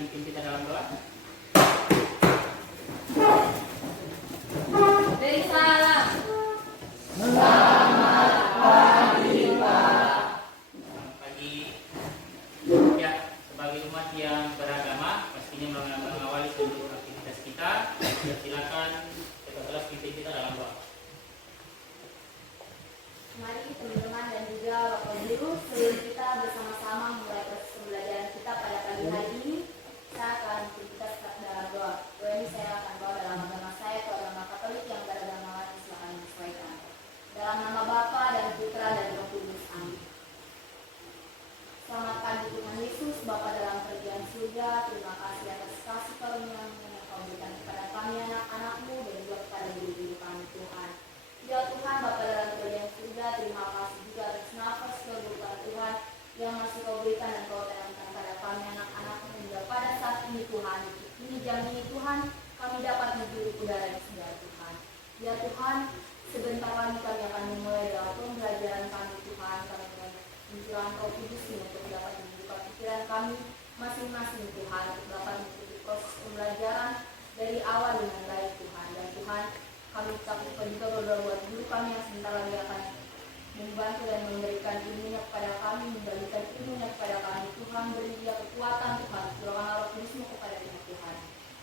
pimpin kita dalam doa. Beri salam. Selamat pagi, Pak. Selamat pagi. Ya, sebagai umat yang beragama, pastinya mengawali seluruh aktivitas kita. Silakan kita kelas pimpin kita dalam doa. Mari teman-teman dan juga Bapak Guru, sebelum kita bersama-sama mulai proses pembelajaran kita pada pagi hari ini, saya akan kita dalam doa. Doa ini saya akan bawa dalam agama saya, atau agama Katolik yang beragama lain, silakan menyesuaikan. Dalam nama Bapa dan Putra dan Roh Kudus. Amin. Selamat pagi Tuhan Yesus, Bapa dalam kerajaan surga, terima kasih atas kasih karunia yang Kau berikan kepada kami anak-anak-Mu dan juga kepada guru-guru kami Tuhan. Ya Tuhan, Bapa dalam kerajaan surga, terima kasih juga atas nafas kehidupan Tuhan yang masih Kau berikan dan Kau tanamkan pada kami anak-anak-Mu hingga pada saat ini Tuhan. Ini jam ini Tuhan, kami dapat menghirup udara yang segar Tuhan. Ya Tuhan, sebentar lagi kami akan memulai dalam pembelajaran kami Tuhan. Kami mencurahkan Roh Kudus untuk dapat membuka pikiran kami masing-masing Tuhan, untuk dapat mengikuti proses pembelajaran dari awal dengan baik Tuhan. Dan Tuhan, kami takutkan juga berdoa buat guru kami yang sebentar lagi akan membantu dan memberikan ilmunya kepada kami, membagikan ilmunya kepada kami. Tuhan, beri dia kekuatan Tuhan, curahkan Roh Kudus-Mu kepada kita Tuhan.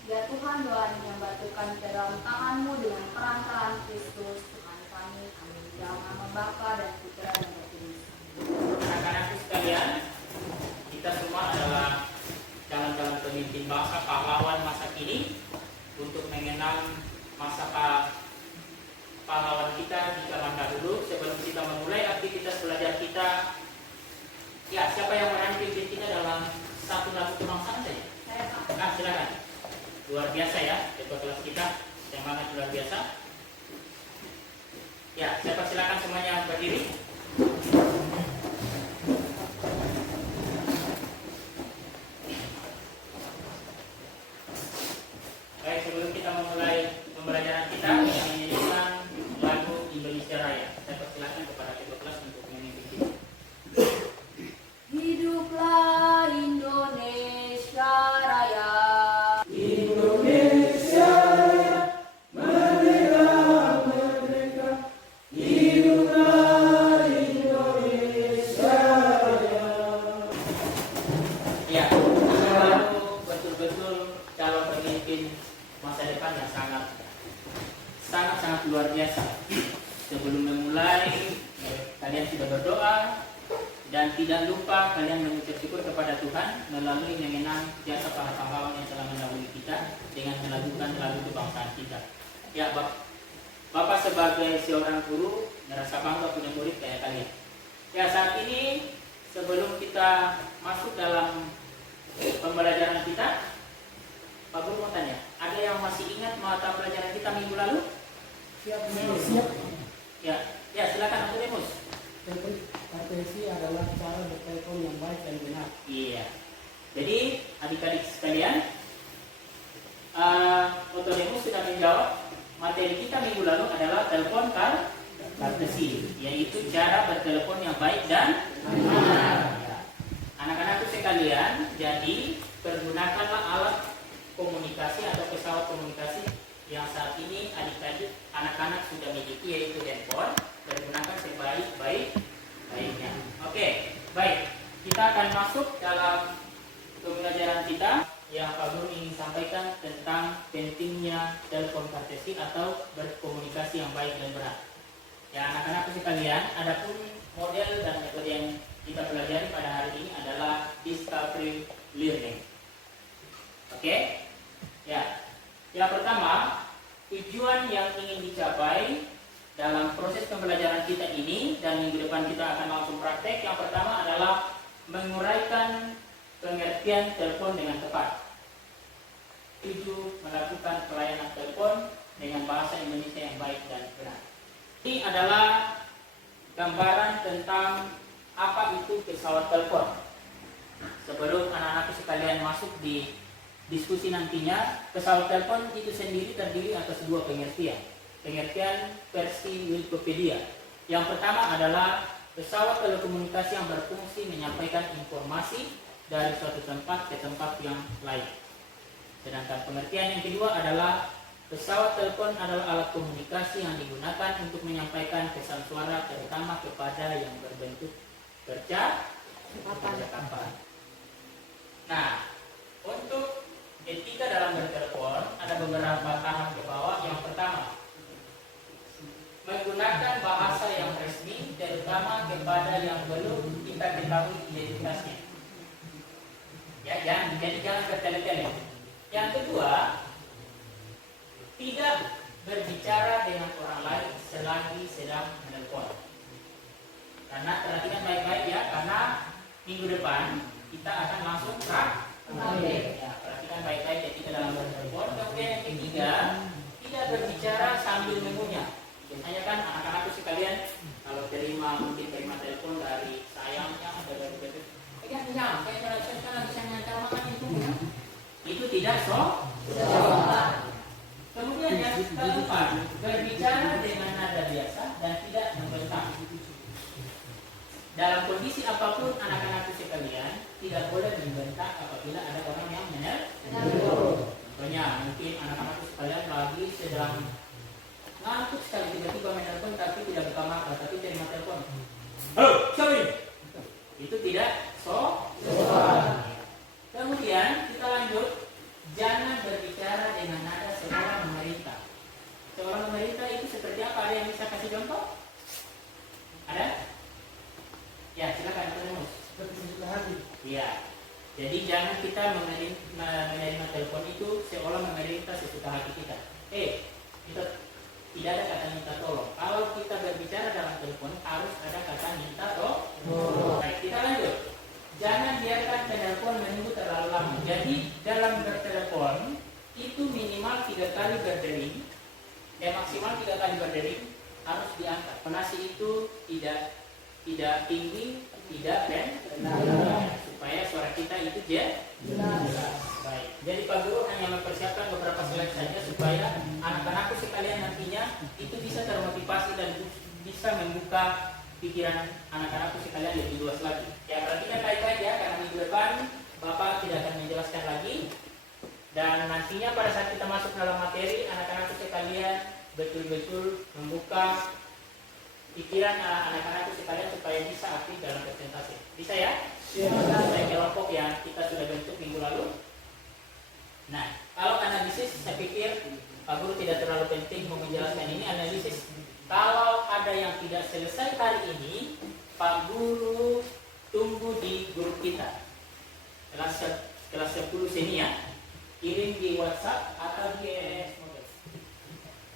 Ya Tuhan, doa ini yang bantukan ke dalam tangan-Mu dengan perantaraan Kristus Tuhan kami. Amin. Dalam nama Bapa dan Putra dan Roh Kudus. Anak-anakku sekalian, kita semua adalah calon-calon pemimpin bangsa, pahlawan masa kini, untuk mengenang masa pahlawan kita di zaman dahulu. Sebelum kita memulai aktivitas belajar kita, ya siapa yang berani pimpin kita dalam satu lagu kebangsaan saja? Saya Pak. Nah, silakan. Luar biasa ya, ketua kelas kita, semangat luar biasa. Ya, siapa silakan semuanya berdiri. Baik, sebelum kita memulai pembelajaran kita, kita menyanyikan lagu Indonesia Raya. Saya persilakan kepada ketua kelas untuk memimpin kita. Hiduplah Indonesia Raya. Indonesia Raya, merdeka, merdeka. Hiduplah Indonesia Raya. Ya, ini lagu betul-betul calon pemimpin masa depan yang sangat luar biasa. Sebelum memulai, kalian sudah berdoa dan tidak lupa kalian mengucap syukur kepada Tuhan melalui mengenang jasa para pahlawan yang telah mendahului kita dengan melakukan lagu kebangsaan kita. Ya, Bapak sebagai seorang guru merasa bangga punya murid kayak kalian. Ya, saat ini sebelum kita masuk dalam pembelajaran kita, Pak Guru mau tanya, ada yang masih ingat mata pelajaran kita minggu lalu? Siap. Ya, silakan Untuk Demus. Kartesi adalah cara bertelepon yang baik dan benar. Iya. Jadi adik-adik sekalian, Otodemus sudah menjawab materi kita minggu lalu adalah telepon kartesi, yaitu cara bertelepon yang baik dan benar. Ya. Anak-anakku sekalian, jadi pergunakanlah alat komunikasi atau pesawat komunikasi yang saat ini adik-adik anak-anak sudah miliki, yaitu handphone. Pergunakan sebaik-baiknya. Oke, baik. Kita akan masuk dalam pembelajaran kita yang Pak Guru ingin sampaikan tentang pentingnya telepon kartesi atau berkomunikasi yang baik dan benar. Ya, anak-anak sekalian, adapun model dan metode yang kita pelajari pada hari ini adalah discovery learning. Oke? Ya. Yang pertama, tujuan yang ingin dicapai dalam proses pembelajaran kita ini, dan minggu depan kita akan langsung praktek. Yang pertama adalah menguraikan pengertian telepon dengan tepat. 7. Melakukan pelayanan telepon dengan bahasa Indonesia yang baik dan benar. Ini adalah gambaran tentang apa itu pesawat telepon. Sebelum anak-anak sekalian masuk di diskusi nantinya, pesawat telepon itu sendiri terdiri atas dua pengertian. Pengertian versi Wikipedia. Yang pertama adalah pesawat telekomunikasi yang berfungsi menyampaikan informasi dari suatu tempat ke tempat yang lain. Sedangkan pengertian yang kedua adalah pesawat telepon adalah alat komunikasi yang digunakan untuk menyampaikan pesan suara terutama kepada yang berbentuk percakapan. Nah, untuk etika dalam bertelepon ada beberapa tahap ke bawah. Yang pertama, menggunakan bahasa yang resmi terutama kepada yang belum kita ketahui identitasnya. Ya, jadi jangan bertele-tele. Yang kedua, tidak berbicara dengan orang lain selagi sedang menelpon. Karena perhatikan baik-baik ya, karena minggu depan kita akan langsung praktek. Ya, perhatikan baik-baik ketika dalam bertelepon. Kemudian yang ketiga, tidak berbicara sambil mengunyah. Biasanya kan anak-anakku sekalian kalau mungkin terima telepon dari sayangnya atau dari betul, kayak saya bisa nyantar makan itu tidak Kemudian yang keempat, berbicara dengan nada biasa dan tidak membentak. Dalam kondisi apapun anak-anakku sekalian tidak boleh membentak apabila ada orang yang menelpon. Contohnya mungkin anak-anakku sekalian lagi sedang ngantuk sekali, tiba-tiba menelpon tapi tidak buka mata, tapi terima telepon. Halo, siapa ini? Itu tidak Kemudian kita lanjut, jangan berbicara dengan nada seorang memerintah. Seorang memerintah itu seperti apa? Ada yang bisa kasih contoh? Ada? Ya, silakan terus. Iya. Jadi jangan kita menerima telepon itu seolah memerintah sesuka hati kita. Kita tidak ada kata minta tolong. Kalau kita berbicara dalam telepon harus ada kata minta tolong. Baik, kita lanjut. Jangan biarkan penelpon menunggu terlalu lama. Jadi dalam bertelepon itu minimal 3 kali berdering, maksimal 3 kali berdering harus diangkat. Tonasi itu tidak tinggi, tidak rendah, supaya suara kita itu jelas. Baik. Jadi Pak Guru hanya mempersiapkan beberapa slide saja supaya anak-anakku sekalian nantinya itu bisa termotivasi dan bisa membuka pikiran anak-anakku sekalian lebih luas lagi. Ya, perhatikan baik-baik ya, karena minggu depan Bapak tidak akan menjelaskan lagi. Dan nantinya pada saat kita masuk dalam materi, anak-anakku sekalian betul-betul membuka pikiran anak-anakku sekalian supaya bisa aktif dalam presentasi. Bisa ya? Sesuai kelompok yang kita sudah bentuk minggu lalu. Nah, kalau analisis saya pikir Pak Guru tidak terlalu penting mau menjelaskan ini. Analisis, kalau ada yang tidak selesai hari ini, Pak Guru tunggu di grup kita kelas 10 sini ya, kirim di WhatsApp atau di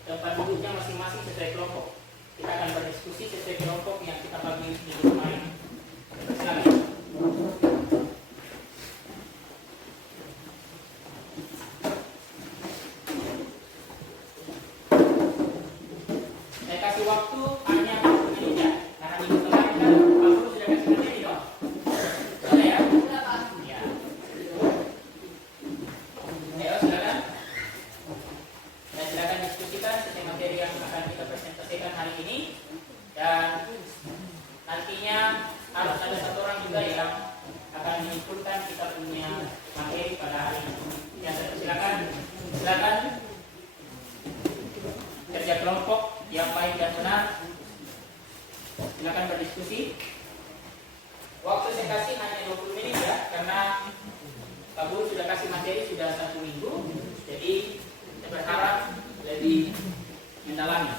tempat duduknya masing-masing sesuai kelompok. Kita akan berdiskusi sesuai kelompok yang kita bagi di grup lain. Silakan. Saya kasih waktu hanya 10 menit ya, karena minggu kemarin kan Pak Guru sudah kasih materi dong. Boleh ya? Ya. Ayo silakan. Dan silakan diskusikan sesuai materi yang akan kita presentasikan hari ini. Dan nantinya harus ada satu orang juga yang akan menyimpulkan kita punya materi pada hari ini. Ya, silakan kerja kelompok yang baik dan benar. Silakan berdiskusi. Waktu saya kasih hanya 20 menit ya, karena Pak Guru sudah kasih materi sudah 1 minggu. Jadi saya berharap lebih mendalami.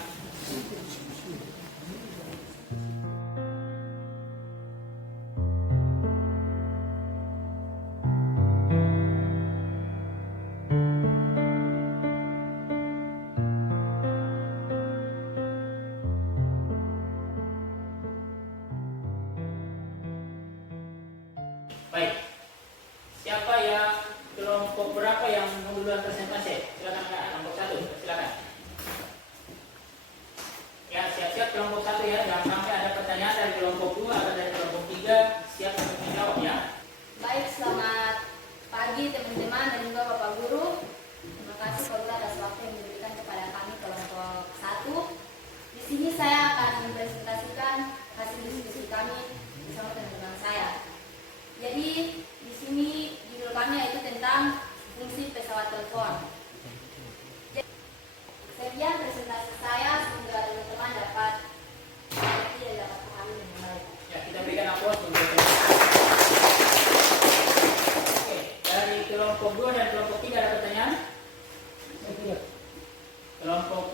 Baik, siapa yang kelompok berapa yang mau duluan presentasi? Silakan Kak, kelompok 1, silakan. Ya, siap-siap kelompok 1 ya, jangan sampai ada pertanyaan dari kelompok 2 atau dari kelompok 3, siap untuk menjawab ya. Baik, selamat pagi teman-teman dan juga Bapak Guru. Terima kasih Pak Guru atas waktu yang diberikan kepada kami kelompok 1. Di sini saya akan mempresentasikan hasil diskusi kami bersama teman-teman saya. Jadi di sini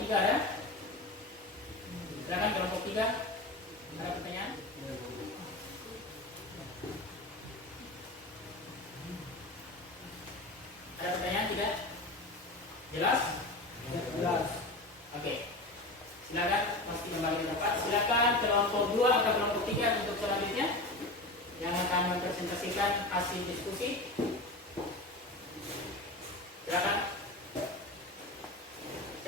3 ada? Silakan kelompok 3. Ada pertanyaan? Ada pertanyaan tidak? Jelas? Jelas. Oke. Silakan pasti kembali ke tempat. Silakan kelompok 2 atau kelompok 3 untuk selanjutnya yang akan mempresentasikan hasil diskusi. Silakan.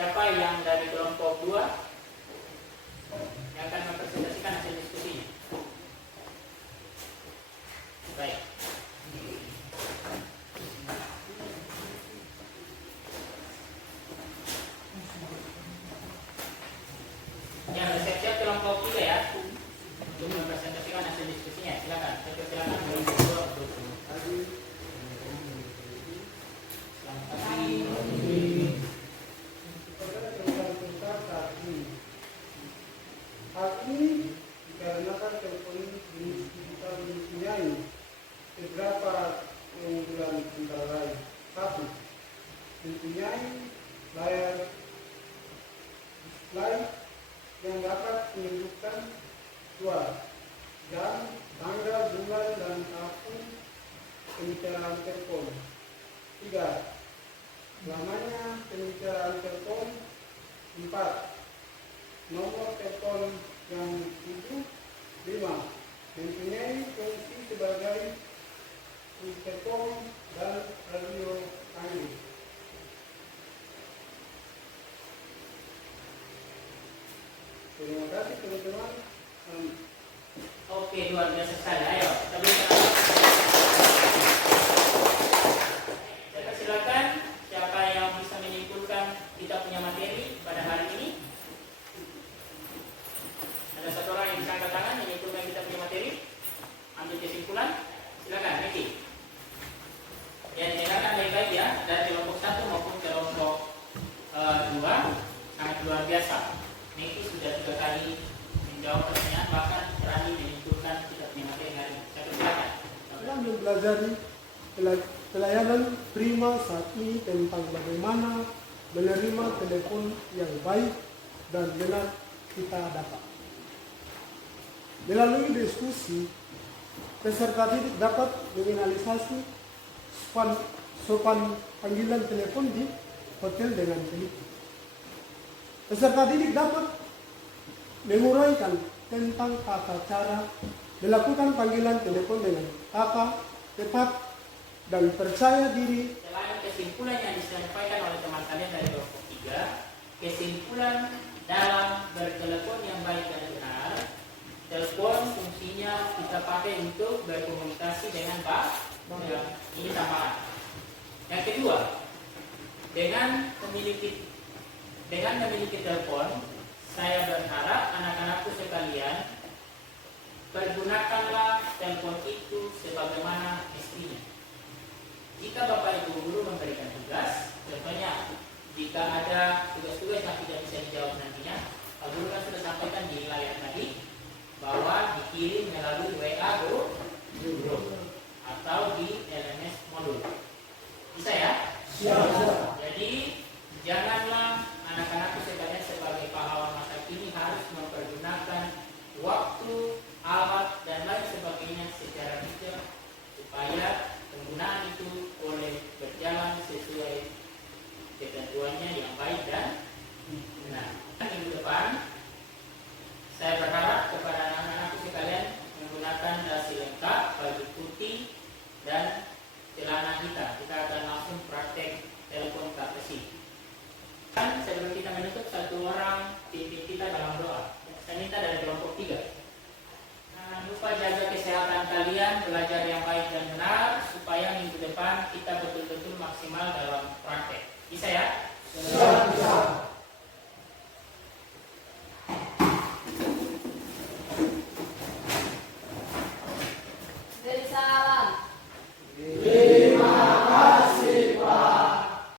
Siapa yang dari kelompok 2 yang akan mempresentasikan hasil diskusinya? Baik. Yang bersiap-siap kelompok 3 ya untuk mempresentasikan hasil diskusinya. Silakan. Silakan kelompok 2 untuk Hal ini dikarenakan telepon jenis digital mempunyai beberapa keunggulan antara lain. 1. Mempunyai layar display yang dapat menunjukkan 2 jam, tanggal, bulan, dan tahun pembicaraan telepon. 3. Lamanya pembicaraan telepon. 4. Nomor telepon yang 7. 5. Mempunyai fungsi sebagai intercom dan radio canggih. Terima kasih teman-teman. Oke, luar biasa sekali. Ayo, kita berikan. Saya persilakan siapa yang bisa menyimpulkan kita punya materi pada hari ini. Ada satu orang yang bisa angkat tangan menyimpulkan kita punya materi. Ambil kesimpulan. Silakan, Miki. Ya, dengarkan baik-baik ya. Dari kelompok 1 maupun kelompok 2 sangat luar biasa. Miki sudah 3 kali menjawab pertanyaan, bahkan berani menyimpulkan kita punya materi hari ini. Saya persilakan. Saya mempelajari pelayanan Prima saat ini tentang bagaimana menerima telepon yang baik dan benar kita dapat. Melalui diskusi, peserta didik dapat menganalisasi sopan panggilan telepon di hotel dengan teliti. Peserta didik dapat menguraikan tentang tata cara melakukan panggilan telepon dengan kata, tepat, dan percaya diri. Selain kesimpulan yang disampaikan oleh teman kalian dari kelompok 3, kesimpulan dalam bertelepon yang baik dan benar, telepon fungsinya kita pakai untuk berkomunikasi dengan baik. Ini tambahan. Yang kedua, dengan memiliki telepon, saya berharap anak-anakku sekalian pergunakanlah telepon itu sebagaimana mestinya. Jika Bapak Ibu guru memberikan tugas, contohnya jika ada tugas-tugas yang tidak bisa dijawab nantinya, Pak Guru kan sudah sampaikan di layar tadi bahwa dikirim melalui WA group atau di LMS modul. Bisa ya? Siap. Jadi janganlah anak-anakku sekalian sebagai pahlawan masa kini harus mempergunakan waktu, alat, dan lain sebagainya secara bijak supaya penggunaan itu boleh berjalan sesuai ketentuannya yang baik dan benar. Minggu depan saya